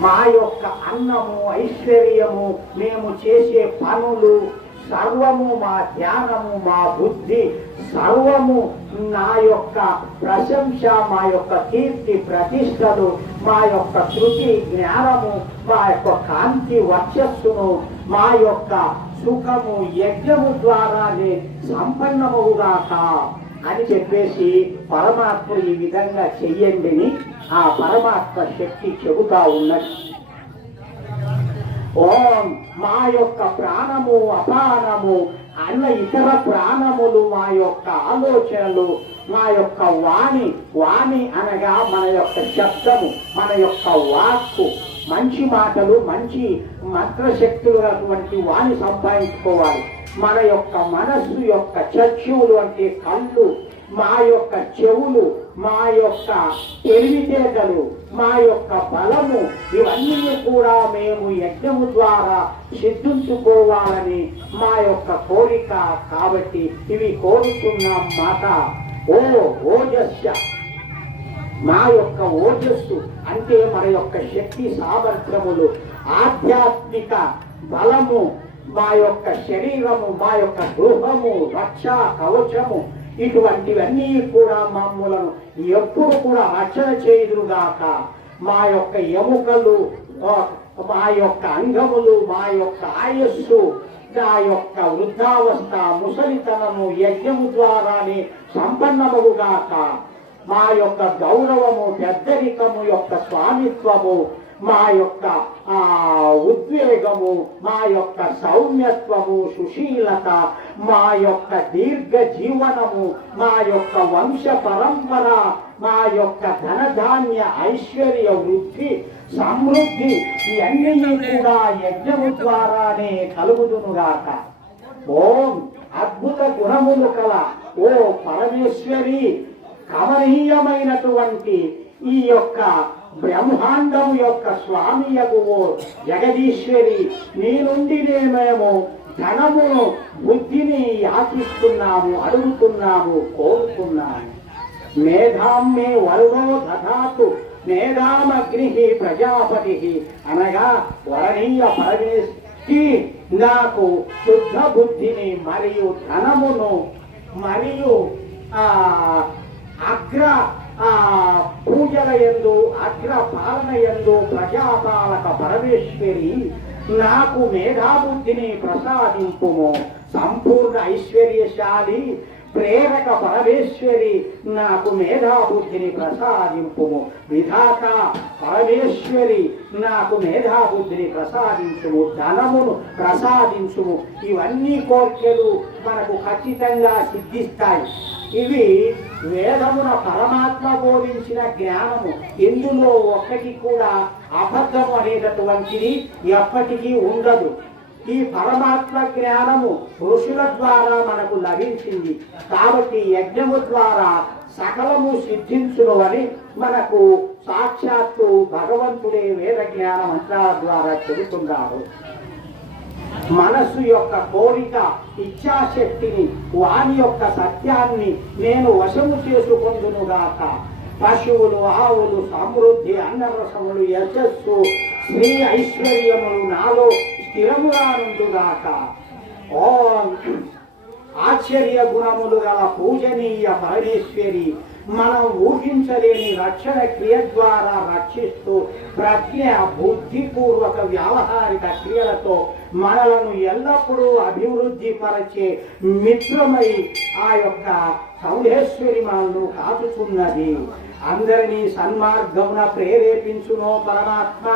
మా యొక్క అన్నము ఐశ్వర్యము మేము చేసే పనులు సర్వము మా ధ్యానము మా బుద్ధి సర్వము నా యొక్క ప్రశంస మా యొక్క కీర్తి ప్రతిష్టలు మా యొక్క శృతి జ్ఞానము మా యొక్క కాంతి వర్చస్సును మా యొక్క సుఖము యజ్ఞము ద్వారానే సంపన్నమవుగాక అని చెప్పేసి పరమాత్ముడు ఈ విధంగా చెయ్యండిని. ఆ పరమాత్మ శక్తి చెబుతా ఉన్నది. ఓం మా యొక్క ప్రాణము అపానము అన్న ఇతర ప్రాణములు మా యొక్క ఆలోచనలు మా యొక్క వాణి వాణి అనగా మన యొక్క శబ్దము మన యొక్క వాక్కు. మంచి మాటలు మంచి మంత్రశక్తులు అటువంటి వాణి సంపాదించుకోవాలి. మన యొక్క మనస్సు యొక్క చక్షువులు అంటే కళ్ళు మా యొక్క చెవులు మా యొక్క తెలివితేటలు మా యొక్క బలము ఇవన్నీ కూడా మేము యజ్ఞము ద్వారా సిద్ధించుకోవాలని మా యొక్క కోరిక. కాబట్టి ఇవి కోరుకున్న మాట ఓ ఓజస్య. మా యొక్క ఓజస్సు అంటే మన యొక్క శక్తి సామర్థ్యములు ఆధ్యాత్మిక బలము మా యొక్క శరీరము మా యొక్క గృహము రక్ష కవచము ఇటువంటివన్నీ కూడా మమ్ములను ఎప్పుడు కూడా అచల చేయుదురుగాక. మా యొక్క ఎముకలు మా యొక్క అంగములు మా యొక్క ఆయస్సు నా యొక్క వృద్ధావస్థ ముసలితనము యజ్ఞము ద్వారానే సంపన్నమగుగాక. మా యొక్క గౌరవము పెద్దరికము యొక్క స్వామిత్వము మా యొక్క ఆ ఉద్వేగము మా యొక్క సౌమ్యత్వము సుశీలత మా యొక్క దీర్ఘ జీవనము మా యొక్క వంశ పరంపర మా యొక్క ధనధాన్య ఐశ్వర్య వృద్ధి సమృద్ధి ఇవన్నీ కూడా యజ్ఞము ద్వారానే కలుగుదునుగాక. ఓం అద్భుత గుణములు కల ఓ పరమేశ్వరి కమనీయమైనటువంటి ఈ యొక్క బ్రహ్మాండం యొక్క స్వామి ఓ జగదీశ్వరి నీ మేము ధనమును బుద్ధిని యాచిస్తున్నాము అడుగుతున్నాము కోరుతున్నాము. మేధాం మే వరుణో దధాతు మేధామగ్ని ప్రజాపతి అనగా వరణీయ పరమేశ్వరి నాకు శుద్ధ బుద్ధిని మరియు ధనమును మరియు ఆ అగ్ర ఆ ఎందు అగ్ర పాలన ఎందు ప్రజాపాలక పరమేశ్వరి నాకు మేధాబుద్ధిని ప్రసాదింపుము. సంపూర్ణ ఐశ్వర్యశాలి ప్రేరక పరమేశ్వరి నాకు మేధాబుద్ధిని ప్రసాదింపుము. విధాత పరమేశ్వరి నాకు మేధాబుద్ధిని ప్రసాదించుము. ధనమును ప్రసాదించుము. ఇవన్నీ కోర్కెలు మనకు ఖచ్చితంగా సిద్ధిస్తాయి. ఇవి వేదమున పరమాత్మ బోధించిన జ్ఞానము. ఇందులో ఒక్కటి కూడా అబద్ధము అనేటటువంటిది ఎప్పటికీ ఉండదు. ఈ పరమాత్మ జ్ఞానము ఋషుల ద్వారా మనకు లభించింది. కాబట్టి యజ్ఞము ద్వారా సకలము సిద్ధించును అని మనకు సాక్షాత్తు భగవంతుడే వేద జ్ఞాన మంత్రాల ద్వారా చెబుతున్నారు. మనస్సు యొక్క కోరిక ఇచ్ఛాశక్తిని వాని యొక్క సత్యాన్ని నేను వశము చేసుకుందునుగాక. పశువులు ఆవులు సమృద్ధి అన్నరసములు యశస్సు శ్రీ ఐశ్వర్యములు నాలో స్థిరముగా నుండుగాక. ఓం ఆశ్చర్య గుణములు గల పూజనీయ పరమేశ్వరి మనం ఊహించలేని రక్షణ క్రియ ద్వారా రక్షిస్తూ ప్రజ్ఞ బుద్ధిపూర్వక వ్యావహారిక క్రియలతో మనలను ఎల్లప్పుడూ అభివృద్ధి పరచే మిత్రమై ఆ యొక్క సౌధేశ్వరి మనల్ని కాచుతున్నది అందరినీ సన్మార్గమున ప్రేరేపించునో పరమాత్మ.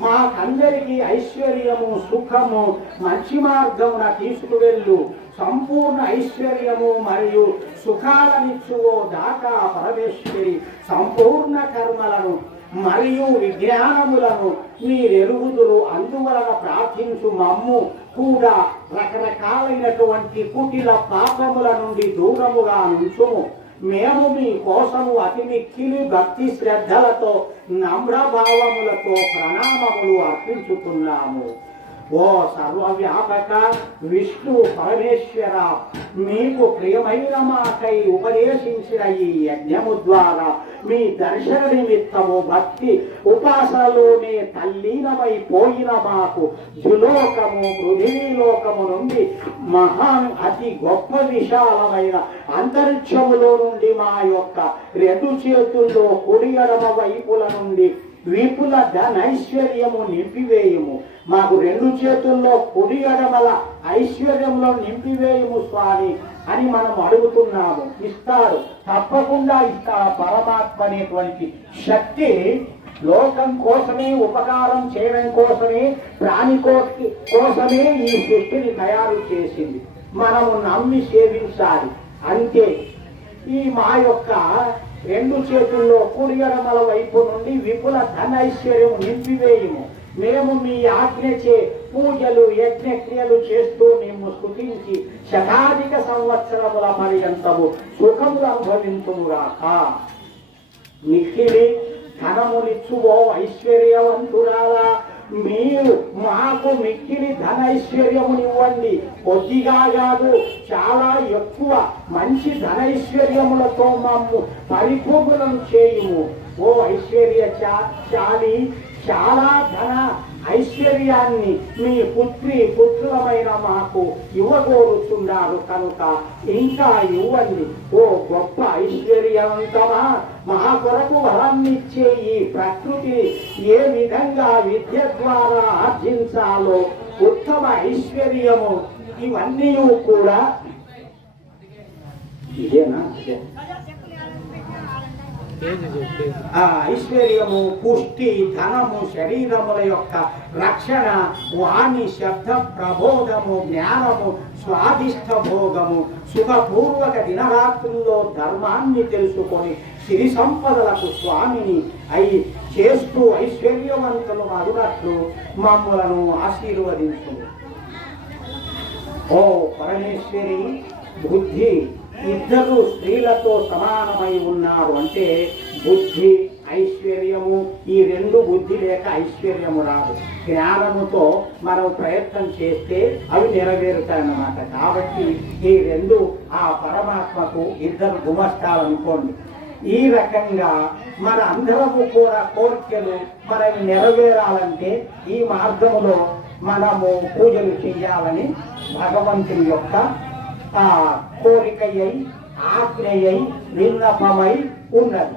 మాకందరికీ ఐశ్వర్యము సుఖము మంచి మార్గమున తీసుకువెళ్ళు. సంపూర్ణ ఐశ్వర్యము మరియు సుఖాలనిచ్చువో దాకా పరమేశ్వరి సంపూర్ణ కర్మలను మరియు విజ్ఞానములను మీరెరుగుదురు. అందువలన ప్రార్థించు మమ్ము కూడా రకరకాలైనటువంటి కుటిల పాపముల నుండి దూరముగా నుంచుము. మేము మీ కోసము అతి మిక్కిలి భక్తి శ్రద్ధలతో నమ్రభావములతో ప్రణామములు అర్పించుతున్నాము. ఓ సర్వవ్యాపక విష్ణు పరమేశ్వర మీకు ప్రియమైన మాకై ఉపదేశించిన ఈ యజ్ఞము ద్వారా మీ దర్శన నిమిత్తము భక్తి ఉపాసనలోనే తల్లీనమై పోయిన మాకు జులోకము పృథివీలోకము నుండి మహాన్ అతి గొప్ప విశాలమైన అంతరిక్షములో నుండి మా యొక్క రెండు చేతుల్లో కుడి ఎడమ వైపుల నుండి విపుల ధనైశ్వర్యము నింపివేయము. మాకు రెండు చేతుల్లో కుడి ఎడమల ఐశ్వర్యంలో నింపివేయము స్వామి అని మనం అడుగుతున్నాము. ఇస్తాడు. తప్పకుండా ఇస్తాడు పరమాత్మ అనేటువంటి శక్తి లోకం కోసమే ఉపకారం చేయడం కోసమే ప్రాణి కోసమే ఈ సృష్టిని తయారు చేసింది. మనము నమ్మి సేవించాలి. అంతే. ఈ మా యొక్క రెండు చేతుల్లో కుడి ఎడమల వైపు నుండి విపుల ధనైశ్వర్యం నింపివేయము. మేము మీ ఆజ్ఞచే పూజలు యజ్ఞక్రియలు చేస్తూ మేము స్థుతించి శతాధిక సంవత్సరముల పర్యంతము సుఖములు అనుభవించుగాక మిక్కిలి ధనమునిచ్చువో ఐశ్వర్యవంతురాలా మీరు మాకు మిక్కిలి ధనైశ్వర్యమునివ్వండి. కొద్దిగా కాదు చాలా ఎక్కువ మంచి ధనైశ్వర్యములతో మమ్ము పరిపూర్ణం చేయుము. ఓ ఐశ్వర్య చాలి చాలా ధన ఐశ్వర్యాన్ని మీ పుత్రి పుత్రులమైన మాకు ఇవ్వగోరుతున్నారు కనుక ఇంకా ఇవ్వండి. ఓ గొప్ప ఐశ్వర్యవంతమా మహా కొరకు వరాన్నిచ్చే ఈ ప్రకృతి ఏ విధంగా విద్య ద్వారా ఆర్జించాలో ఉత్తమ ఐశ్వర్యము ఇవన్నీ కూడా. ఇదేనా? ఐశ్వర్యము పుష్టి ధనము శరీరముల యొక్క రక్షణ వాణి శబ్ద ప్రబోధము జ్ఞానము స్వాదిష్ట భోగము సుఖపూర్వక దినరాత్రుల్లో ధర్మాన్ని తెలుసుకొని సిరి సంపదలకు స్వామిని అయి చేస్తూ ఐశ్వర్యవంతులు అడుగట్లు మమ్మలను ఆశీర్వదించు ఓ పరమేశ్వరి బుద్ధి ఇద్దరు స్త్రీలతో సమానమై ఉన్నారు అంటే బుద్ధి ఐశ్వర్యము. ఈ రెండు బుద్ధి లేక ఐశ్వర్యము రాదు. జ్ఞానముతో మనం ప్రయత్నం చేస్తే అవి నెరవేరుతాయన్నమాట. కాబట్టి ఈ రెండు ఆ పరమాత్మకు ఇద్దరు గుమస్తాలనుకోండి ఈ రకంగా మన అందరము కూడా కోరికలు మనం నెరవేరాలంటే ఈ మార్గంలో మనము పూజలు చేయాలని భగవంతుని యొక్క కోరికయ్యై ఆజ్ఞయై విన్నపమై ఉన్నది.